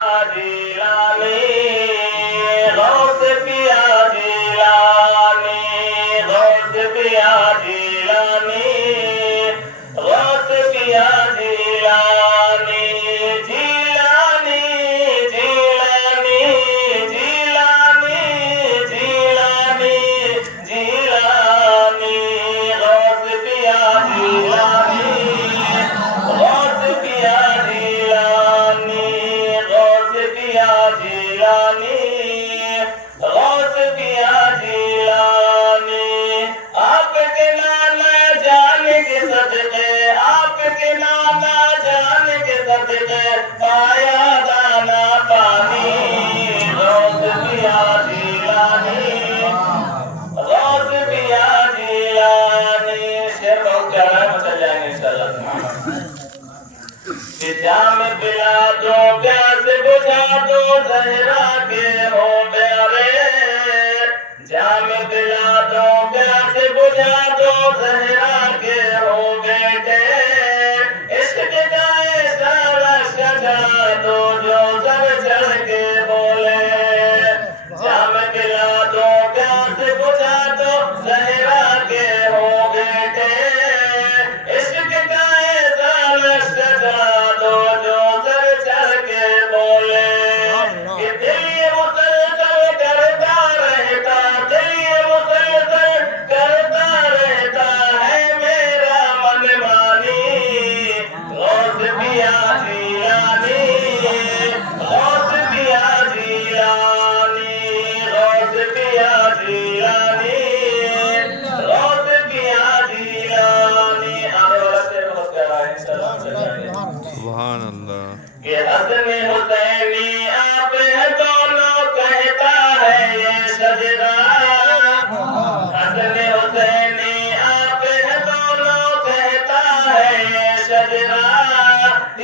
जिलानी गौस पिया जिलानी गौस पिया जिलानी गौस पिया जिलानी जिलानी जिलानी जिलानी जिलानी जिलानी गौस पिया जिलानी गौस पिया जिलानी गौस पिया जिलानी गौस पिया जिलानी आपके नाना जान के सदके आपके नाना जान के सदके पाया दाना पानी गौस पिया जिलानी गौस पिया जिलानी शेर बहुत प्यारा है चल जाएंगे इंशाल्लाह कि जाम पिला दो प्यास बुझा दो जहरा के हो प्यारे जाम पिला दो प्यास बुझा दो जहरा के हो बेटे इश्क का ऐसा रश्क जा दो जो सर चढ़ के बोले जाम पिला दो प्यास बुझा दो जहरा के हो बेटे इश्क का ऐसा रश्क जा दो जो सर चढ़ के बोले कि दिल ये मुसलसल करता रहता दिल ये मुसलसल करता रहता है मेरा मन मानी गौस पिया जिलानी गौस पिया जिलानी गौस पिया जिलानी गौस पिया जिलानी आने वाला शेर बहुत प्यारा है इंशाल्लाह सुभान अल्लाह। कि हसन हुसैनी आप हैं दोनों कहता है ये शजरा हसन हुसैनी आप हैं दोनों कहता है ये शजरा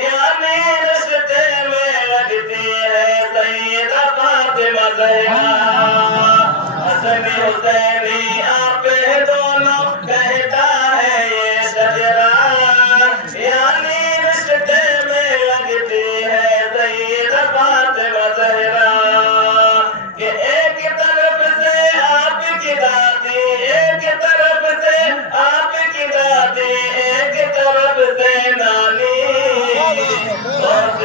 यानी रिश्ते में लगती है सैयदा फातिमा ज़हरा हसन हुसैनी आप हैं दोनों कहता है ये शजरा यानी रिश्ते में लगती है सैयदा फातिमा ज़हरा कि एक तरफ से आपकी दादी एक तरफ से आपकी दादी एक तरफ से नानी गौस